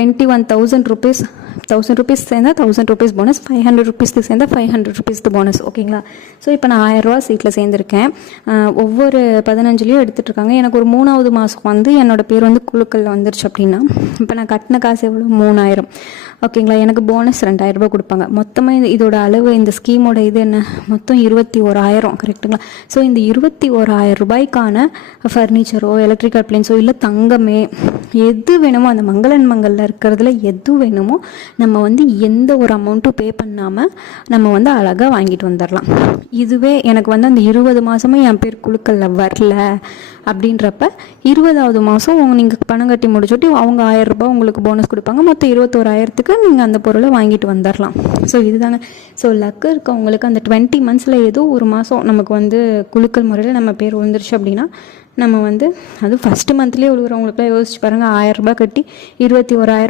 21,000 rupees, 1,000 rupees சேர்ந்தா 1,000 rupees bonus, 500 rupees சேர்ந்தா 500 rupees bonus. ஓகேங்களா? ஸோ இப்போ நான் 1000 ரூபா சீட்டில் சேர்ந்துருக்கேன். ஒவ்வொரு 15லேயும் எடுத்துகிட்டு இருக்காங்க. எனக்கு ஒரு 3வது மாதம் வந்து என்னோட பேர் வந்து குழுக்களில் வந்துருச்சு அப்படின்னா, இப்போ நான் கட்டின காசு எவ்வளோ? 3000. ஓகேங்களா? எனக்கு போனஸ் 2000 ரூபாய் கொடுப்பாங்க. மொத்தமாக இதோட அளவு, இந்த ஸ்கீமோட இது என்ன, மொத்தம் 21,000. கரெக்டுங்களா? ஸோ இந்த 21,000 ரூபாய்க்கான ஃபர்னிச்சரோ, எலக்ட்ரிக் அப்ளைன்ஸோ, இல்லை தங்கமே, எது வேணுமோ, அந்த மங்களில் இருக்கிறதுல எது வேணுமோ நம்ம வந்து எந்த ஒரு அமௌண்ட்டும் பே பண்ணாமல் நம்ம வந்து அழகாக வாங்கிட்டு வந்துடலாம். இதுவே எனக்கு வந்து அந்த 20 மாதமும் என் பேர் குழுக்களில் வரல அப்படின்றப்ப 20வது மாதம் நீங்கள் பணம் கட்டி முடிச்சுட்டு அவங்க 1000 ரூபாய் உங்களுக்கு போனஸ் கொடுப்பாங்க. மொத்தம் 21,000க்கு நீங்கள் அந்த பொருளை வாங்கிட்டு வந்துடலாம். ஸோ இதுதாங்க. ஸோ லக்கு இருக்கவங்களுக்கு அந்த 20 மந்த்ஸில் ஏதோ ஒரு மாதம் நமக்கு வந்து குழுக்கள் முறையில் நம்ம பேர் விழுந்துருச்சு அப்படின்னா, நம்ம வந்து அது ஃபஸ்ட்டு மந்த்லேயே விழுகிறவங்களுக்குலாம் யோசிச்சு பாருங்கள். 1000 ரூபாய் கட்டி 21,000